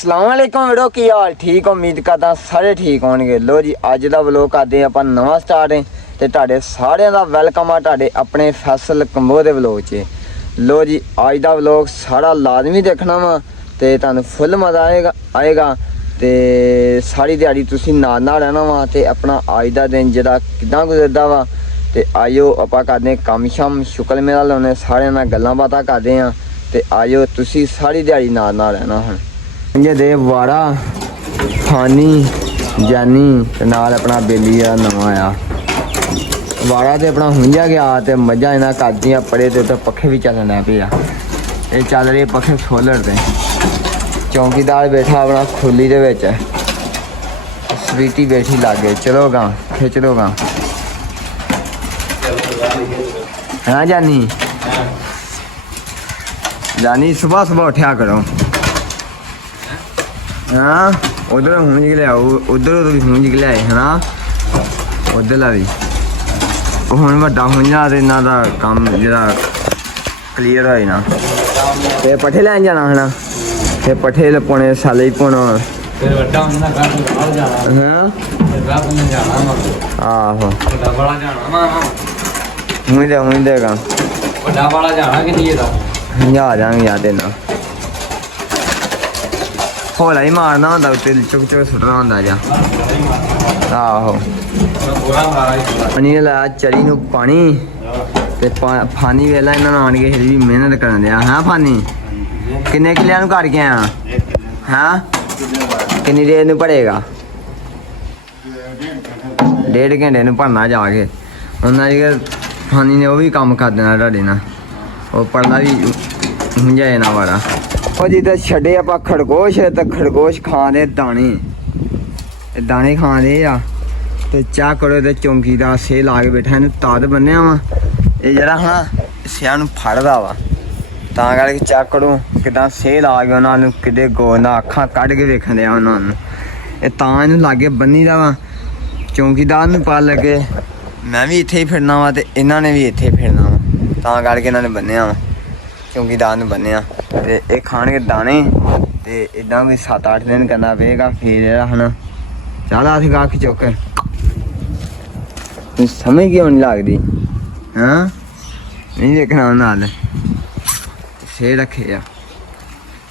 अस्सलामुअलैकुम वीडियो की हाल ठीक उम्मीद करदा सारे ठीक होणगे। लो जी अज दा व्लॉग करदे आपां नवां स्टार्ट है ते तुहाडे सारेयां दा वेलकम आ तुहाडे अपने फैसल कंबोह दे व्लॉग च। लो जी अज दा व्लॉग सारा लाजमी देखना वा ते तुहानू फुल मज़ा आएगा ते सारी दिहाड़ी तुसीं नाल रहना वा ते अपना अज दा दिन जेह्ड़ा किदां गुजरदा वा ते आयो आपां करदे कम्म शम शुक्ल मेला लाउने सारेयां नाल गल्लां बातां करदे आं ते आयो तुसीं सारी दिहाड़ी नाल रहना हुण ये दे वाड़ा फानी जानी ते नाल अपना बेली दा नवां आया वाड़ा ते अपना हुंजा गया ते मजा इन्ना करदियां पड़े ते उत्ते पक्खे भी चलन लग पे आ। ये चल रहे पक्खे सोलर ते चौकीदार बैठा अपना खुली दे विच स्वीटी बैठी लागे। चलो गा खिच लो गा हाँ जानी जानी सुबह सुबह उठा करो। हाँ उधर हूंज के लिया उधर भी हूंज के लिया है ना उधर भी हूँ व्डा हूंजा तो इन्हों का काम जरा क्लीयर हो जाना। ते पट्ठे लैन जाना है ना ते पट्ठे पौने साले ही पौना आहो हूँ देगा आ जाएंगे याद देना हौला ही मारना होंदा उत्ते चुक चुक सुट्टना होंदा जा आहो। पानी लाया चरी नू पानी ते फानी वेला इन्होंने आन के फिर भी मेहनत करन दिया। हाँ फानी किन्ने किलियां नू कर के आया हाँ किन्नी देर नू भरेगा 1.5 घंटे नू भरना जाके उन्हें फानी ने वो भी काम कर देना तुहाडे नाल वो पढ़ना भी हुंजा जाना बड़ा जी। तो छे आप खरगोश तो खरगोश खाने दाने दाने खाने तो चाह करो तो चौंकीदार सेह ला के बैठा इन्हू ताद बन्निया वा ये जरा हाँ सिया फड़दा वा तां करके चेक करो किदां सेह ला के उन्होंने कि गोंदा अखां कढ़ के वेखन दिया उन्होंने ये तां इन्हू लागे बन्नी दा वा चौंकीदार नू पता लगे मैं भी इत्थे ही फिरना वा ते इन्हां ने भी इत्थे ही फिरना वा तां करके इन्होंने बन्निया वा चौंकीदार ने बन्निया ते ये खाने दाने ते इदा कोई 7-8 दिन करना पेगा फिर है चल अस कक्ख चुक समझ क्यों नहीं लगती हाँ नहीं देखना नाल से रखे आ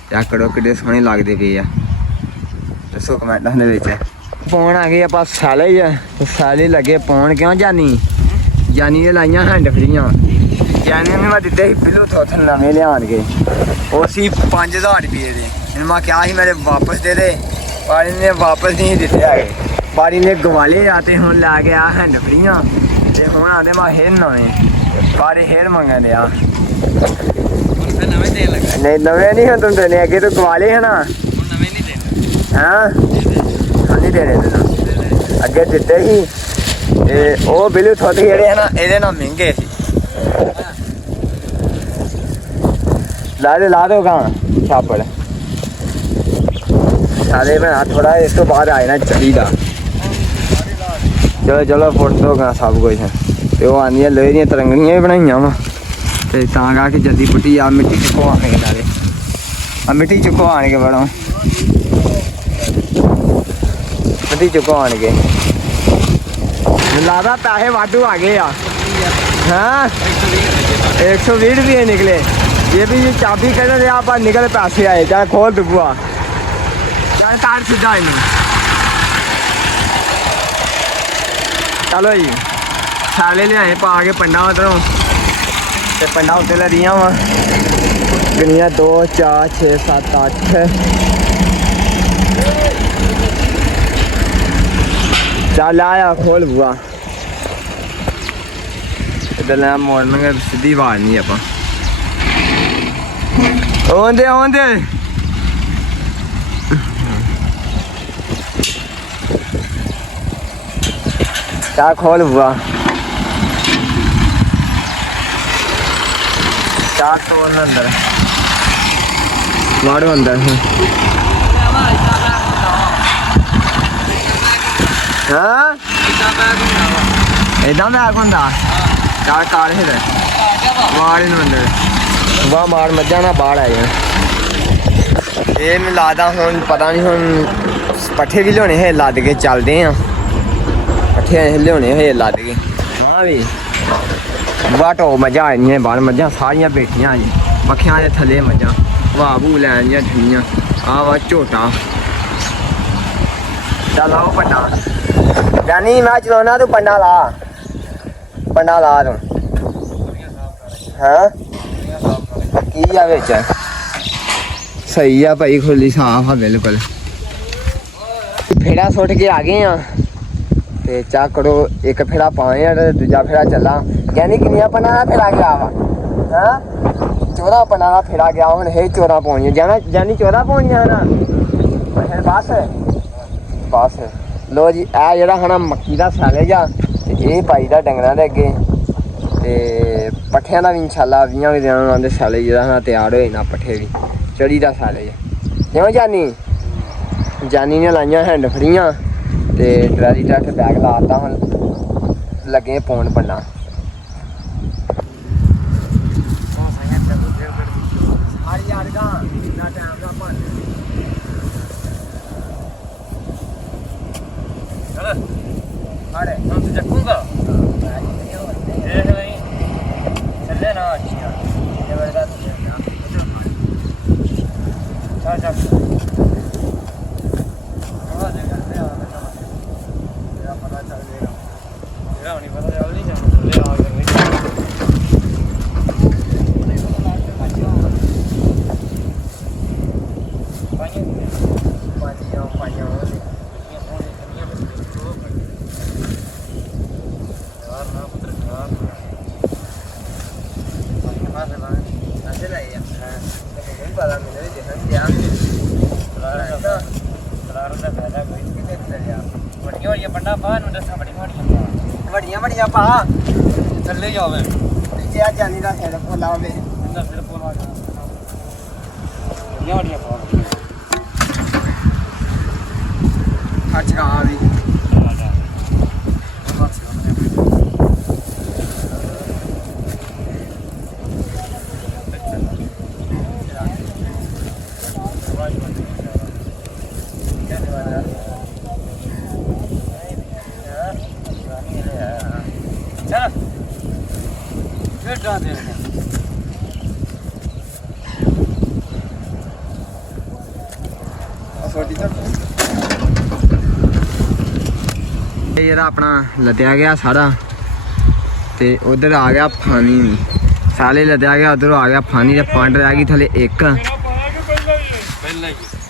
चेक करो कि सोहने लगते पे आ दसो कमेंटा दे पौन आ गए आप सैले लगे पौन क्यों जानी ने लाइया हैंड फ्रियां जानी ने मैं दिते पिलो थोथन नवे लियान के उसी 5000 रुपये दे मैं क्या ही मेरे वापस दे दे पर इन्हें वापस नहीं दिते है पर इन्हें गवाले जाते हूँ लै गया हैंड फ्रियां तो हूँ आते मैं हेर नवे पर हेर मंगन दिया नहीं नवे नहीं तुम देने अगे तो गवाले है ना हाँ नहीं देने तेना अगे दिते ही वो बिलू थोथ जेडे है ना ये ना महंगे ला दो कहाँ छापड़ सारे बना थोड़ा इस तो बाद आए ना चाहिए चलो चलो फुट दो कहाँ सब कुछ तो वो आंदियां लोहे दियां तरंगड़ियां भी बनाइया वा तो तां करके जल्दी पुट्टी आ मिट्टी चुको आने के नाले मिट्टी चुको आने के बड़ा मिट्टी चुको आने के लादा पैसे वाधू आ गए हाँ 120 रुपये निकले ये भी ये चाबी कर रहे आप निकल पैसे आए चाहे खोल दुबुआ चाहे तार सीधा इन्हें चलो जी साले ले आए पा के पंडा उधरों तो पंडा उत्ते लदियां वा गिनिया 2 4 6 7 8 चल आया खोल बुआ इधर मोड़न सीधी आवाज नहीं आप ओंदे ओंदे क्या खोल हुआ चार तो अंदर मारो अंदर हाँ इदा बैग होंदा चार कार है मार इन अंदर वाह मार मजा ना बाहर आए ਇਹ ਮੈਨੂੰ ਲੱਗਦਾ ਹੁਣ ਪਤਾ ਨਹੀਂ ਹੁਣ ਪੱਠੇ ਵੀ ਲਿਆਉਣੇ ਹੈ ਲੱਦ ਕੇ ਚੱਲਦੇ ਆ ਪੱਠੇ ਲਿਆਉਣੇ ਹੈ ਲੱਦ ਕੇ ਹਾਂ ਵੀ ਵਾਟੋ ਮਜ਼ਾ ਆਈ ਨਹੀਂ ਬਾਹਰ ਮੱਝਾਂ ਸਾਰੀਆਂ ਬੈਠੀਆਂ ਜੀ ਪੱਖਿਆਂ ਦੇ ਥੱਲੇ ਮੱਝਾਂ ਵਾਹ ਬੂ ਲੈਣ ਦੀਆਂ ਠੰਡੀਆਂ ਆ ਵਾ ਝੋਟਾ ਚੱਲ ਆਓ ਪੰਡਾ ਜਾਨੀ ਮੈਂ ਚਲਾਉਣਾ ਤੂੰ ਪੰਡਾ ਲਾ ਤੂੰ ਹਾਂ ਕੀ ਆ ਵਿੱਚ ਸਹੀ ਆ ਭਾਈ ਖੁੱਲੀ ਸਾਫ ਆ ਬਿਲਕੁਲ ਫੇੜਾ ਸੁੱਟ ਕੇ ਆ ਗਏ ਆ ਤੇ ਚਾ ਕਰੋ ਇੱਕ ਫੇੜਾ ਪਾਏ ਆ ਤੇ ਦੂਜਾ ਫੇੜਾ ਚੱਲਾ ਯਾਨੀ ਕਿੰਨੀਆਂ ਪੰਡਾ ਦਾ ਫੇੜਾ ਗਿਆ ਵਾ ਹਾਂ 14 ਪੰਡਾ ਦਾ ਫੇੜਾ ਗਿਆ ਹੁਣ ਇਹ 14 ਪਾਉਣੀਆਂ ਜਾਨੀ 14 ਪਾਉਣੀਆਂ ਨਾ ਫਿਰ ਬਸ ਲੋ ਜੀ ਇਹ ਜਿਹੜਾ ਹਨਾ ਮੱਕੀ ਦਾ ਸੈਲੇਜ ਆ ਤੇ ਇਹ ਪਾਈ ਦਾ ਡੰਗਰਾਂ ਦੇ ਅੱਗੇ ਤੇ ਪੱਠਿਆਂ ਦਾ ਵੀ ਇਨਸ਼ਾਅੱਲਾ 20 ਦਿਨਾਂ ਨੂੰ ਆਉਂਦੇ ਸੈਲੇਜ ਜਿਹੜਾ ਹਨਾ ਤਿਆਰ ਹੋਏ ਨਾ ਪੱਠੇ ਵੀ ਚੜੀ ਦਾ ਸੈਲੇਜ ਕਿਉਂ ਜਾਨੀ ਨੇ ਲਾਈਆਂ ਹੈਂਡ ਫੜੀਆਂ ਤੇ ਟਰਾਲੀ ਟੱਠ ਬੈਗ ਲਾਤਾ ਹੁਣ ਲੱਗੇ ਪਾਉਣ ਪੰਨਾ अरे हम तो चखूंगा चले ना अच्छा ਵੱਡੀਆਂ ਪਾ ਥੱਲੇ ਜਾਵੇ ਨੀਚੇ ਆ ਜਾਨੀ ਦਾ ਸਿਰ ਫੁੱਲਾ ਹੋਵੇ ਇਹਦਾ ਸਿਰ ਪੋਲਾ ਵੱਡੀਆਂ ਪਾ ਅੱਛਾ ਆ ਵੀ ਇਹ ਜਿਹੜਾ ਆਪਣਾ ਲੱਦਿਆ ਗਿਆ ਸਾਰਾ ਤੇ ਉਧਰ ਆ ਗਿਆ ਫਾਨੀ ਵੀ ਸਾਲੇ ਲੱਦਿਆ ਗਿਆ ਉਧਰ ਆ ਗਿਆ ਫਾਨੀ ਤੇ ਪੰਡ ਰਹਿ ਗਈ ਥੱਲੇ ਇੱਕ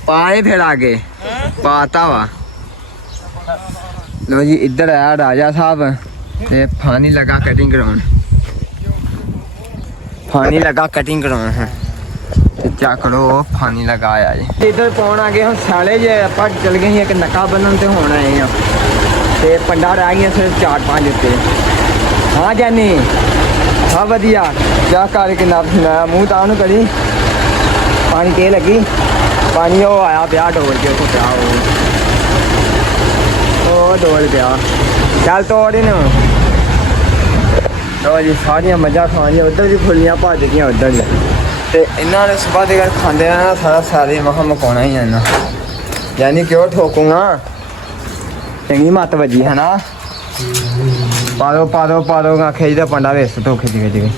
ਪਾਏ ਫਿਰ ਆ ਗਏ ਪਾਤਾ ਵਾ ਲੋ ਜੀ ਇੱਧਰ ਆਇਆ ਰਾਜਾ ਸਾਹਿਬ ਤੇ ਫਾਨੀ ਲਗਾ ਕਟਿੰਗ ਕਰਾਉਣ ਹੈ ਤੇ ਚੱਕੜੋ ਫਾਨੀ ਲਗਾਇਆ ਜੀ ਇੱਧਰ ਪਾਉਣ ਆ ਗਏ ਹੁਣ ਸਾਲੇ ਜੇ ਆਪਾਂ ਚਲ ਗਏ ਸੀ ਇੱਕ ਨੱਕਾ ਬੰਨਣ ਤੇ ਹੁਣ ਆਏ ਆ ਤੇ ਪੰਡਾ ਰਹਿ ਗਈਆਂ ਸਿਰਫ 4-5 ਉੱਤੇ ਹਾਂ ਜਾਨੀ ਹਾਂ ਵਧੀਆ ਜਾ ਕਰ ਕੇ ਨਾ ਸੁਣਾਇਆ ਮੂੰਹ ਤਾਂ ਉਹਨੂੰ ਕਰੀ ਪਾਣੀ ਕੇ ਲੱਗੀ ਪਾਣੀ ਉਹ ਆਇਆ ਪਿਆ ਢੋਲ ਕੇ ਉੱਥੇ ਪਿਆ ਉਹ ਢੋਲ ਪਿਆ ਚੱਲ ਤੋੜ ਇਹਨੂੰ ਲੋ ਜੀ ਸਾਰੀਆਂ ਮੱਝਾਂ ਖਾਣੀਆਂ ਉੱਧਰ ਵੀ ਫੁੱਲੀਆਂ ਭੱਜ ਗਈਆਂ ਉੱਧਰ ਵੀ ਤੇ ਇਹਨਾਂ ਨੇ ਸਵੇਰ ਦੇ ਘਰ ਖਾਂਦੇ ਆ ਸਾਰਾ ਸਾਰੇ ਮਹਾਂ ਮਕਾਉਣਾ ਹੀ ਇਹਨਾਂ ਯਾਨੀ ਕਿਉਂ ਠੋਕੂਗਾ ਚੰਗੀ ਮੱਤ ਵੱਜੀ ਹੈ ਨਾ ਪਾ ਦੋ ਆਖੇ ਇਹਦਾ ਪੰਡਾ ਵੇਸ ਤੋਂ ਖਿੱਚ ਕੇ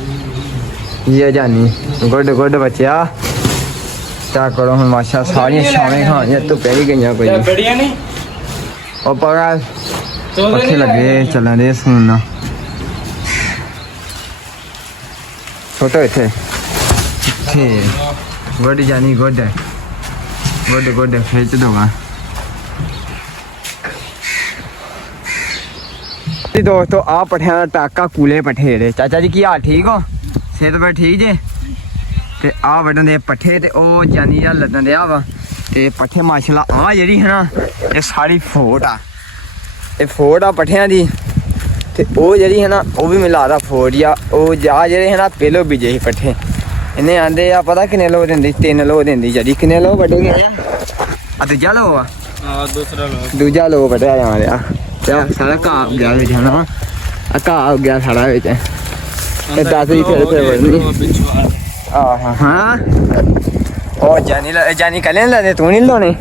ਇਹ ਜਾਨੀ ਗੁੱਡ ਬੱਚਿਆ ਚਾ ਕਰੋ ਹੁਣ ਮਾਸ਼ਾ ਸਾਰੀਆਂ ਛਾਵੇਂ ਖਾਣੀਆਂ ਧੁੱਪੇ ਹੀ ਗਈਆਂ ਕੋਈ ਬੜੀਆਂ ਨਹੀਂ ਉਹ ਪਗਾ ਪੱਖੇ ਲੱਗੇ ਚੱਲਣ ਦੇ ਸੁਣਨਾ ਛੋਟੋ ਇੱਥੇ ਗੁੱਡ ਜਾਨੀ ਗੁੱਡ ਖਿੱਚ ਦੋਗਾ ਦੋਸਤੋ ਆ ਪੱਠਿਆਂ ਦਾ ਟਾਕਾ ਕੂਲੇ ਪੱਠੇ ਜਿਹੜੇ ਚਾਚਾ ਜੀ ਕੀ ਹਾਲ ਠੀਕ ਹੋ ਸਿਹਤ ਬਈ ਠੀਕ ਜੇ ਤੇ ਆ ਵੱਢਣ ਦੇ ਪੱਠੇ ਤੇ ਉਹ ਜਾਨੀ ਆ ਲੱਦਣ ਦਿਆ ਵਾ ਤੇ ਪੱਠੇ ਮਾਸ਼ਾਅੱਲਾ ਆ ਜਿਹੜੀ ਹੈ ਨਾ ਇਹ ਸਾਰੀ ਫੋਟ ਆ ਪੱਠਿਆਂ ਦੀ ਤੇ ਉਹ ਜਿਹੜੀ ਹੈ ਨਾ ਉਹ ਵੀ ਮਿਲਾ ਦਾ ਫੋਟ ਆ ਉਹ ਜਾ ਜਿਹੜੇ ਹੈ ਨਾ ਪਹਿਲੋਂ ਬੀਜੇ ਸੀ ਪੱਠੇ ਇਹਨੇ ਆਂਦੇ ਆ ਪਤਾ ਕਿੰਨੇ ਲੋ ਦਿੰਦੀ 3 ਲੋ ਦਿੰਦੀ ਜਿਹੜੀ ਕਿੰਨੇ ਲੋ ਵੱਢੇ ਗਏ ਆ ਦੂਜਾ ਲੋ ਆ ਦੂਜਾ ਲੋ ਵੱਢਿਆ ਜਾ ਰਿਹਾ ਤੇ ਸਾਰਾ ਘਾਹ ਹੋ ਗਿਆ ਵਿੱਚ ਹਨਾ ਆ ਘਾਹ ਹੋ ਗਿਆ ਸਾਰਾ ਵਿੱਚ ਤੇ 10 ਹੀ ਫਿਰ ਵੱਢਣੀ ਹਾਂ ਉਹ ਜਾਨੀ ਕੱਲੇ ਲੈਦੇ ਤੂੰ ਨਹੀਂ ਲਾਉਣੇ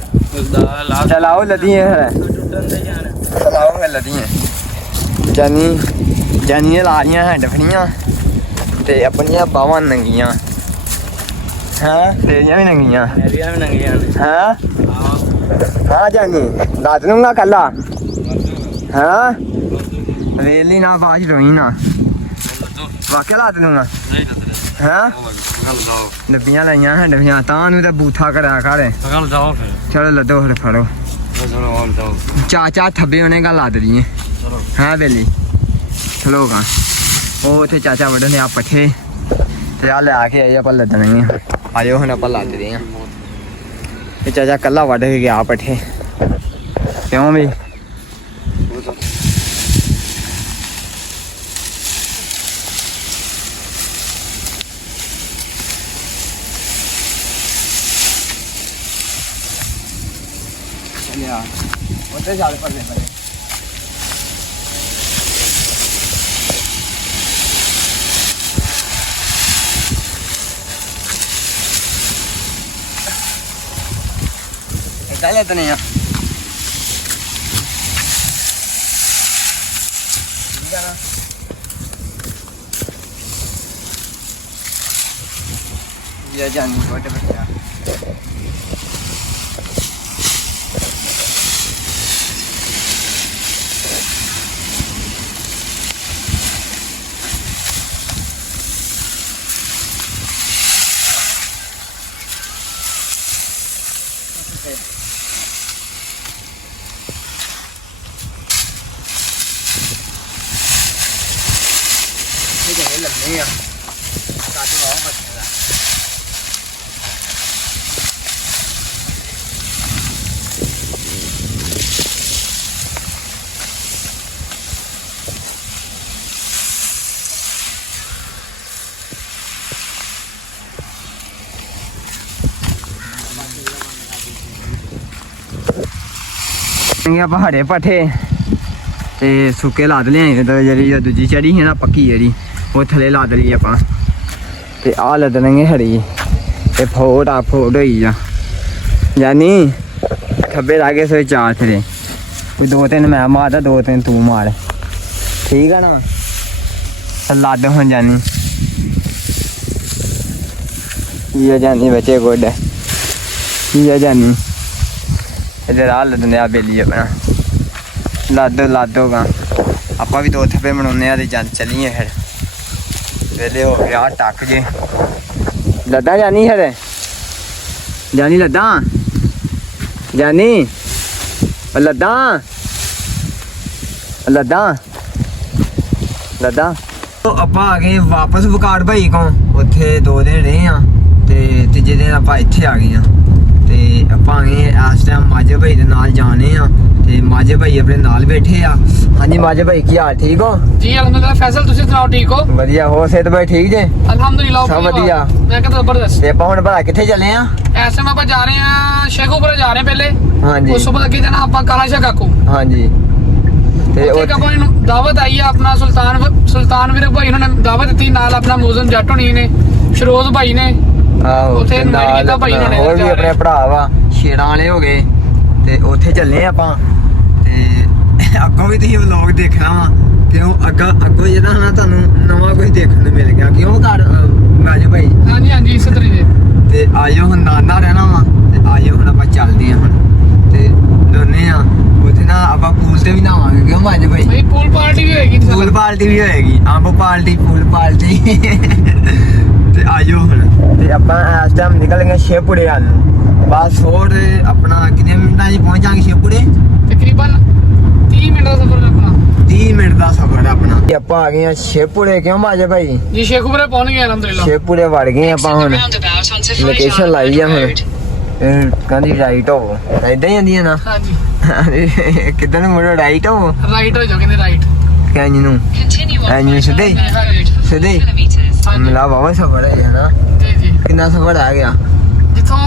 ਲਾ ਚਲਾਓ ਲੱਦੀਆਂ ਟੁੱਟਣ ਦੇ ਜਾਣ ਚਲਾਓ ਫਿਰ ਲੱਦੀਆਂ ਜਾਨੀ ਨੇ ਲਾ ਲੀਆਂ ਹੈਂਡ ਫੜੀਆਂ ਤੇ ਆਪਣੀਆਂ ਬਾਹਾਂ ਨੰਗੀਆਂ ਹਾਂ ਤੇਰੀਆਂ ਵੀ ਨੰਗੀਆਂ ਮੇਰੀਆਂ ਵੀ ਨੰਗੀਆਂ ਨੇ ਹਾਂ ਹਾਂ ਹਾਂ ਜਾਨੀ ਦਾਦ ਲੂੰਗਾ ਕੱਲਾ ਹਾਂ ਵੇਲੀ ਨਾ ਬਾਜ ਰੋਈ ਨਾ ਵਾਕਿਆ ਲਾ ਦੂੰਗਾ ਨਹੀਂ ਦੱਸਦੇ ਹਾਂ ਗੱਲ ਜਾਓ ਡੱਬੀਆਂ ਲਾਈਆਂ ਹੈਂਡ ਫੜੀਆਂ ਤਾਂ ਨੂੰ ਤਾਂ ਬੂਥਾ ਕਰਿਆ ਕਰ ਗੱਲ ਜਾਓ ਫਿਰ ਚਲੋ ਲੱਦੋ ਫਿਰ ਫੜੋ ਚਲੋ ਆਮ ਜਾਓ ਚਾਚਾ ਥੱਬੇ ਉਹਨੇ ਗੱਲ ਲਾ ਦਈਏ ਚਲੋ ਹਾਂ ਵੇਲੀ ਚਲੋਗਾ ਉਹ ਉੱਥੇ ਚਾਚਾ ਵੱਢਣੇ ਆ ਪੱਠੇ ਤੇ ਆ ਲੈ ਕੇ ਆਏ ਆਪਾਂ ਲੱਦਣੇ ਆ ਆਇਓ ਹੁਣ ਆਪਾਂ ਲੱਦਦੇ ਆ ਇਹ ਚਾਚਾ ਕੱਲਾ ਵੱਢ ਕੇ ਗਿਆ ਪੱਠੇ ਕਿਉਂ ਵੀ ਚਲਿਆ ਉੱਥੇ ਚੱਲ ਪੱਲੇ ਪੱਲੇ इतना लेते नहीं ये जानी छोटे बच्चा लगने हैं काट लो बच्चा पहाड़े पट्ठे ते सुके लाद लिया जी दूजी चढ़ी है ना पक्की जी वो थले लाद ली आप आ लदने हरी ते फोट आ फोट हो जानी खब्बे लागे सो चार थे कोई 2-3 मैं मारदा 2-3 तू मार ठीक है ना लद हो जानी ये जानी बच्चे गोड ये जानी इधर आ लदने आ बेली अपना लादोगा आप भी 2 थप्पे बनाने चलीए फिर वेले हो गया टक जे लद्दा जानी है जानी लद्दा जानी लद्दा लद्दा लद्दा तो आप आ गए वापस बकार भाई को उत्थे 2 दिन रहे हाँ ते तीजे दिन आप इत्थे आ गए हाँ ते आप आ गए इस टाइम माझे भाई दे नाल जाने हाँ ते माझे भाई अपने नाल बैठे आ हाँ जी माझे भाई की हाल ठीक हो जी अल्हम्दुलिल्लाह फैसल तुसी सुनाओ ठीक हो बढ़िया हो सेहत भाई ठीक जे अल्हम्दुलिल्लाह सब बढ़िया मैं कहता जबरदस्त ते ਆਪਾਂ ਹੁਣ ਭਲਾ ਕਿੱਥੇ ਚੱਲੇ ਆ ऐसे में जा रहे हैं शेखोपुर जा रहे हैं पहले हाँ जी उस बाद अगे जाना आप काला शाह काकू हाँ जी ते ਉੱਥੇ ਆਪਾਂ ਨੂੰ ਦਾਵਤ ਆਈ ਹੈ ਆਪਣਾ ਸੁਲਤਾਨ ਵੀਰ ਭਾਈ ਉਹਨਾਂ ਨੇ ਦਾਵਤ ਦਿੱਤੀ ਨਾਲ ਆਪਣਾ ਮੌਜ਼ਮ ਜੱਟ ਹੋਣੀ ਨੇ ਸ਼ਰੋਜ਼ ਭਾਈ ਨੇ ਆਹੋ ਉੱਥੇ ਤੇ ਇਨਵਾਈਟ ਨਾਲ ਕੀਤਾ ਭਾਈ ਉਹਨਾਂ ਨੇ ਹੋਰ ਵੀ ਜਾ ਆਪਣੇ ਰਹੇ। ਭਰਾ ਵਾ ਸ਼ੇਰਾਂ ਵਾਲੇ ਹੋ ਗਏ ਤੇ ਉੱਥੇ ਚੱਲੇ ਆਪਾਂ ਤੇ ਅੱਗੋਂ ਵੀ ਤੁਸੀਂ ਵਲੌਗ ਦੇਖਣਾ ਵਾ ਕਿਉਂ ਅੱਗੋਂ ਜਿਹੜਾ ਨਾ ਤੁਹਾਨੂੰ ਨਵਾਂ ਕੁਝ ਦੇਖਣ ਨੂੰ ਮਿਲ ਗਿਆ ਕਿਉਂ ਘਰ ਮਾਜੋ ਭਾਈ ਹਾਂਜੀ ਹਾਂਜੀ ਇਸੇ ਤਰ੍ਹਾਂ ਦੇ ਤੇ ਆਇਓ ਹੁਣ ਨਾਨਾ ਰਹਿਣਾ ਵਾ ਤੇ ਆਇਓ ਹੁਣ ਆਪਾਂ ਚੱਲਦੇ ਆ ਹੁਣ ਤੇ ਦੋਨੇ ਆ ਉੱਥੇ ਨਾ ਆਪਾਂ ਪੂਲ ਤੇ ਵੀ ਨਹਾਵਾਂਗੇ ਕਿਉਂ ਮਾਜੋ ਭਾਈ ਭਾਈ ਪੂਲ ਪਾਰਟੀ ਵੀ ਹੋਏਗੀ ਪੂਲ ਪਾਰਟੀ ਵੀ ਹੋਏਗੀ ਅੰਬ ਪਾਰਟੀ ਪੂਲ ਪਾਰਟੀ ਤੇ ਆਇਓ ਹੁਣ ਤੇ ਆਪਾਂ ਇਸ ਟਾਈਮ ਨਿਕਲ ਗਏ ਸ਼ੇਪੂੜੇ ਵੱਲ ਬਸ ਹੋਰ ਆਪਣਾ ਕਿੰਨੇ ਮਿੰਟਾਂ 'ਚ ਪਹੁੰਚਾਂਗੇ ਸ਼ੇਪੂੜੇ ਤਕਰੀਬਨ 30 ਮਿੰਟ ਦਾ ਸਫ਼ਰ ਆਪਣਾ 30 ਮਿੰਟ ਦਾ ਸਫ਼ਰ ਆਪਣਾ ਤੇ ਆਪਾਂ ਆ ਗਏ ਆ ਸ਼ੇਪੂੜੇ ਕਿਉਂ ਮਾਜੇ ਭਾਈ ਜੀ ਸ਼ੇਖੂਪੁਰੇ ਪਹੁੰਚ ਗਏ ਅਲਹਮਦੁਲਿल्लाह ਸ਼ੇਪੂੜੇ ਵੜ ਗਏ ਆਪਾਂ ਹੁਣ ਲੋਕੇਸ਼ਨ ਲਾਈ ਆ ਹੁਣ ਕਹਿੰਦੀ ਰਾਈਟ ਹੋ ਇਦਾਂ ਹੀ ਆਂਦੀਆਂ ਨਾ ਹਾਂਜੀ ਕਿੱਦਾਂ ਨੂੰ ਮੁੜੋ ਰਾਈਟ ਹੋ ਰਾਈਟ ਹੋ ਜਾਓ ਕਹਿੰਦੇ ਰਾਈਟ ਕਹਿੰਦੀ ਨੂੰ ਐਨੀ ਸਿੱਧੇ ਸਿੱਧੇ ਮਿਲਾ ਬਾਬਾ ਸਫ਼ਰ ਹੈ ਨਾ ਜੀ ਜੀ ਕਿੰਨਾ ਸਫ਼ਰ ਆ ਗਿਆ ਜਿੱਥੋਂ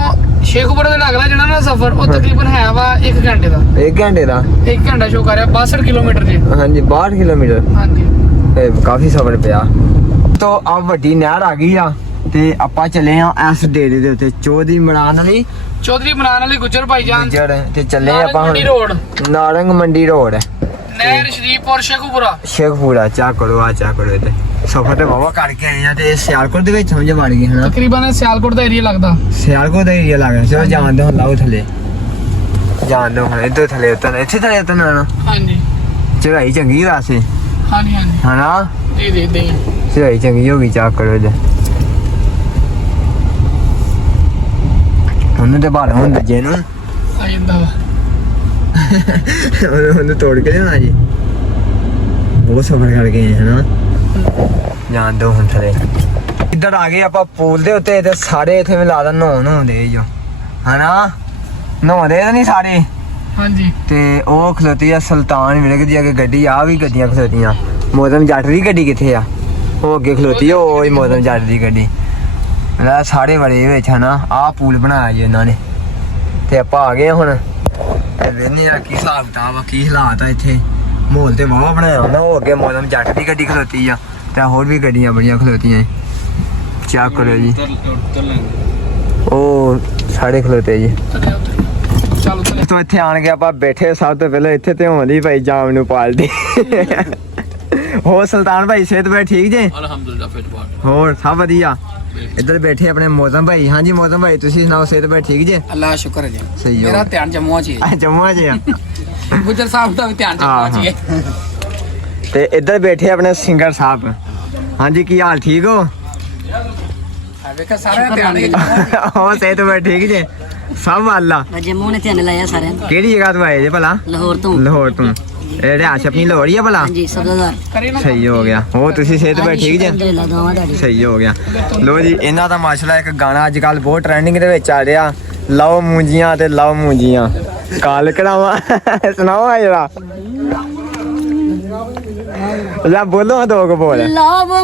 ਸ਼ੇਖੂਪੁਰੇ ਦਾ ਅਗਲਾ ਜਿਹੜਾ ਨਾ ਸਫ਼ਰ ਉਹ ਤਕਰੀਬਨ ਹੈ ਵਾ 1 ਘੰਟੇ ਦਾ 1 ਘੰਟੇ ਦਾ 1 ਘੰਟਾ ਸ਼ੋ ਕਰ ਰਿਹਾ 62 ਕਿਲੋਮੀਟਰ ਜੀ ਹਾਂਜੀ 62 ਕਿਲੋਮੀਟਰ ਹਾਂਜੀ ਕਾਫੀ ਸਫ਼ਰ ਪਿਆ ਤੋ ਆ ਵੱਡੀ ਨਹਿਰ ਆ ਗਈ ਆ ਤੇ ਆਪਾਂ ਚੱਲੇ ਆ ਇਸ ਡੇਰੇ ਦੇ ਉੱਤੇ ਚੌਧਰੀ ਮਨਾਨ ਵਾਲੀ ਚੌਧਰੀ ਬਣਾਉਣ ਵਾਲੀ ਗੁੱਜਰ ਭਾਈਜਾਨ ਜੜ ਤੇ ਚੱਲੇ ਆਪਾਂ ਮੰਡੀ ਰੋਡ ਨਾਰੰਗ ਮੰਡੀ ਰੋਡ ਨਹਿਰ ਸ਼ਰੀਫਪੁਰ ਸ਼ੇਖੂਪੁਰਾ ਸ਼ੇਖਪੂਰਾ ਚਾ ਕਰੋ ਇੱਥੇ ਸਫਰ ਤੇ ਵਾਵਾ ਕਰਕੇ ਆਏ ਆ ਤੇ ਸਿਆਲਕੋਟ ਦੇ ਵਿੱਚ ਸਮਝ ਬਣ ਗਈ ਹਨਾ ਤਕਰੀਬਨ ਸਿਆਲਕੋਟ ਦਾ ਏਰੀਆ ਲੱਗਦਾ ਸਿਆਲਕੋਟ ਦਾ ਏਰੀਆ ਲੱਗਦਾ ਚਲੋ ਜਾਣਦੇ ਹੁਣ ਲਾਓ ਥੱਲੇ ਜਾਣਦੇ ਹੁਣ ਇੱਧਰ ਥੱਲੇ ਉਤਰ ਇੱਥੇ ਥੱਲੇ ਉਤਰਨਾ ਹਾਂਜੀ ਚੜਾਈ ਚੰਗੀ ਵੈਸੇ ਹਾਂਜੀ ਹਾਂਜੀ ਹਨਾ ਦੇ ਚੜਾਈ ਚੰਗੀ ਹੋ ਗਈ ਚਾ ਕਰੋ ਇਹਦੇ ਉਹਨੂੰ ਤੇ ਬਾਹਰ ਹੁਣ ਦੂਜੇ ਨੂੰ ਆ ਜਾਂਦਾ ਵਾ ਉਹਨੂੰ ਤੋੜ ਕੇ ਲਿਆਉਣਾ ਜੀ ਬਹੁਤ ਸਫਰ ਕਰਕੇ ਆਏ ਹਨਾ ਜਾਣ ਦੋ ਹੁਣ ਥਲੇ ਇੱਧਰ ਆ ਗਏ ਆਪਾਂ ਪੂਲ ਦੇ ਉੱਤੇ ਤੇ ਸਾਰੇ ਇੱਥੇ ਮਿਲਾ ਦਾ ਨਹਾਉਣ ਹੁੰਦੇ ਜੋ ਹਨਾ ਨਹਾਉਂਦੇ ਤਾਂ ਨਹੀਂ ਸਾਰੇ ਹਾਂਜੀ ਤੇ ਉਹ ਖਲੋਤੀ ਆ ਸੁਲਤਾਨ ਮਿਲਕ ਦੀ ਅੱਗੇ ਗੱਡੀ ਆ ਵੀ ਗੱਡੀਆਂ ਖਲੋਤੀਆਂ ਮੋਦਮ ਜੱਟ ਦੀ ਗੱਡੀ ਕਿੱਥੇ ਆ ਉਹ ਅੱਗੇ ਖਲੋਤੀ ਆ ਉਹ ਹੀ ਮੋਦਮ ਜੱਟ ਦੀ ਗੱਡੀ ਲੈ ਸਾਰੇ ਬੜੇ ਵਿੱਚ ਹਨਾ ਆਹ ਪੂਲ ਬਣਾਇਆ ਜੀ ਇਹਨਾਂ ਨੇ ਤੇ ਆਪਾਂ ਆ ਗਏ ਹੁਣ ਤੇ ਵੇਖਦੇ ਆ ਕੀ ਹਿਸਾਬ ਕਿਤਾਬ ਆ ਕੀ ਹਾਲਾਤ ਆ ਇੱਥੇ ਮਾਹੌਲ ਤੇ ਵਾਹ ਬਣਾਇਆ ਹੁੰਦਾ ਉਹ ਅੱਗੇ ਮੋਦਮ ਜੱਟ ਦੀ ਗੱਡੀ ਖਲੋਤੀ ਆ ਤੇ ਹੋਰ ਵੀ ਗੱਡੀਆਂ ਬੜੀਆਂ ਖਲੋਤੀਆਂ ਚੈੱਕ ਕਰੋ ਜੀ ਉਹ ਸਾਡੇ ਖਲੋਤੇ ਜੀ ਚਲੋ ਚਲੇ ਤੋਂ ਇੱਥੇ ਆਣ ਕੇ ਆਪਾਂ ਬੈਠੇ ਸਭ ਤੋਂ ਪਹਿਲਾਂ ਇੱਥੇ ਤੇ ਹੋਣੀ ਭਾਈ ਜਾਮ ਨੂੰ ਪਾਲਟੀ ਹੋਰ ਸੁਲਤਾਨ ਭਾਈ ਸਿਹਤ ਬਈ ਠੀਕ ਜੇ ਅਲਹਮਦੁਲਿਲਾ ਫਿਟ ਬਾਟ ਹੋਰ ਸਭ ਵਧੀਆ ਇੱਧਰ ਬੈਠੇ ਆਪਣੇ ਮੌਜ਼ਮ ਭਾਈ ਹਾਂਜੀ ਮੌਜ਼ਮ ਭਾਈ ਤੁਸੀਂ ਸੁਣਾਓ ਸਿਹਤ ਬਈ ਠੀਕ ਜੇ ਅੱਲਾਹ ਸ਼ੁਕਰ ਹੈ ਜੀ ਸਹੀ ਹੋ ਮੇਰਾ ਧਿਆਨ ਜੰਮੂ 'ਚ ਹੀ ਹੈ ਜੰਮੂ ਜੇ ਆ ਗੁੱਜਰ ਸਾਹਿਬ ਦਾ ਵੀ ਧਿਆਨ ਜੰਮੂ 'ਚ ਹੀ ਹੈ ਤੇ ਇੱਧਰ ਬੈਠੇ ਆਪਣੇ ਸਿੰਗਰ ਸਾਹਿਬ ਹਾਂਜੀ ਕੀ ਹਾਲ ਠੀਕ ਹੋ ਵੇਖਾ ਸਾਰਾ ਧਿਆਨ ਹੈ ਹੋਰ ਸਿਹਤ ਬਈ ਠੀਕ ਜੇ ਸਭ ਅੱਲਾ ਜੰਮੂ ਨੇ ਧਿਆਨ ਲਾਇਆ ਸਾਰਿਆਂ ਦਾ ਕਿਹੜੀ ਜਗ੍ਹਾ ਤੋਂ ਆਏ ਜੇ ਭਲਾ ਲਾਹੌਰ ਤੋਂ ਲਾਹੌਰ ਤੋਂ ਇਹ ਰਿਹਾਇਸ਼ ਆਪਣੀ ਲਾਹੌਰ ਹੀ ਆ ਭਲਾ ਹਾਂਜੀ ਸਬਜ਼ਦਾਰ ਕਰੇ ਨਾ ਸਹੀ ਹੋ ਗਿਆ ਹੋਰ ਤੁਸੀਂ ਸਿਹਤ ਬਈ ਠੀਕ ਜੇ ਅਲਹਮਦੁਲਿਲਾ ਦੁਆਵਾਂ ਤੁਹਾਡੀ ਸਹੀ ਹੋ ਗਿਆ ਲੋ ਜੀ ਇਹਨਾਂ ਦਾ ਮਾਸ਼ਾਅੱਲਾ ਇੱਕ ਗਾਣਾ ਅੱਜ ਕੱਲ ਬਹੁਤ ਟ੍ਰੈਂਡਿੰਗ ਦੇ ਵਿੱਚ ਆ ਰਿਹਾ ਲਓ ਮੂੰਜੀਆਂ ਤੇ ਲਓ ਮੂੰਜੀਆਂ ਕਾਲ ਕਰਾਵਾ ਸੁਣਾਓ ਆ ਜਰਾ ਲੈ ਬੋਲੋ ਦੋ ਕੁ ਬੋਲ ਲਵ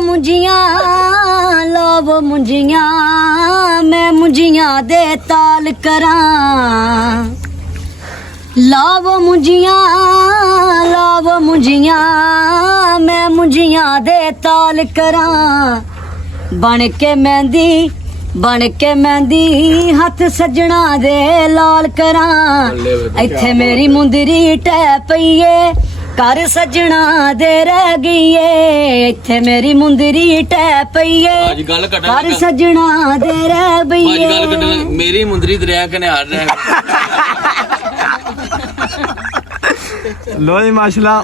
ਮੁੰਜੀਆਂ ਮੈਂ ਮੁੰਜੀਆਂ ਦੇ ਤਾਲ ਕਰਾਂ ਲਵ ਮੁੰਜੀਆਂ ਮੈਂ ਮੁੰਜੀਆਂ ਦੇ ਤਾਲ ਕਰਾਂ ਬਣ ਕੇ ਮਹਿੰਦੀ ਹੱਥ ਸੱਜਣਾ ਦੇ ਲਾਲ ਕਰਾਂ ਇੱਥੇ ਮੇਰੀ ਮੁੰਦਰੀ ਟਹਿ ਪਈਏ ਘਰ ਸੱਜਣਾ ਦੇ ਰਹਿ ਗਈਏ ਇੱਥੇ ਮੇਰੀ ਮੁੰਦਰੀ ਟਹਿ ਪਈਏ ਅੱਜ ਗੱਲ ਕੱਟਣ ਘਰ ਲੱਗਾ ਸੱਜਣਾ ਦੇ ਰਹਿ ਅੱਜ ਗੱਲ ਕੱਟਣ ਬਈਏ ਲੱਗਾ ਮੇਰੀ ਮੁੰਦਰੀ ਦਰਿਆ ਕਿਨਾਰ ਰਹਿ ਲੋ ਜੀ ਮਾਸ਼ਾਅੱਲਾ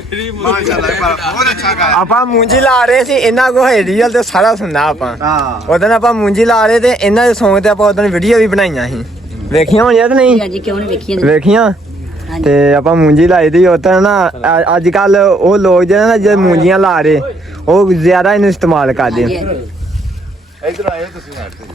ਆਪਾਂ ਮੂੰਜੀ ਲਾ ਰਹੇ ਸੀ ਇਹਨਾਂ ਕੋ ਹੈ ਰੀਅਲ ਤੇ ਸਾਰਾ ਸੁਣਨਾ ਆਪਾਂ ਉਦੋਂ ਆਪਾਂ ਮੂੰਜੀ ਲਾ ਰਹੇ ਤੇ ਇਹਨਾਂ ਦੇ ਸੌਂਗ ਤੇ ਆਪਾਂ ਉਦੋਂ ਵੀਡੀਓ ਵੀ ਬਣਾਈਆਂ ਸੀ ਵੇਖੀਆਂ ਹੋਣੀਆਂ ਤੇ ਨਹੀਂ ਹਾਂਜੀ ਕਿਉਂ ਨਹੀਂ ਵੇਖੀ ਵੇਖੀਆਂ ਤੇ ਆਪਾਂ ਮੂੰਜੀ ਲਾਈ ਦੀ ਉਦੋਂ ਨਾ ਅੱਜ ਕੱਲ ਉਹ ਲੋਕ ਜਿਹੜੇ ਨਾ ਜੇ ਮੂੰਜੀਆਂ ਲਾ ਰਹੇ ਉਹ ਜ਼ਿਆਦਾ ਇਹਨੂੰ ਇਸਤੇਮਾਲ ਕਰਦੇ ਆ ਹਾਂਜੀ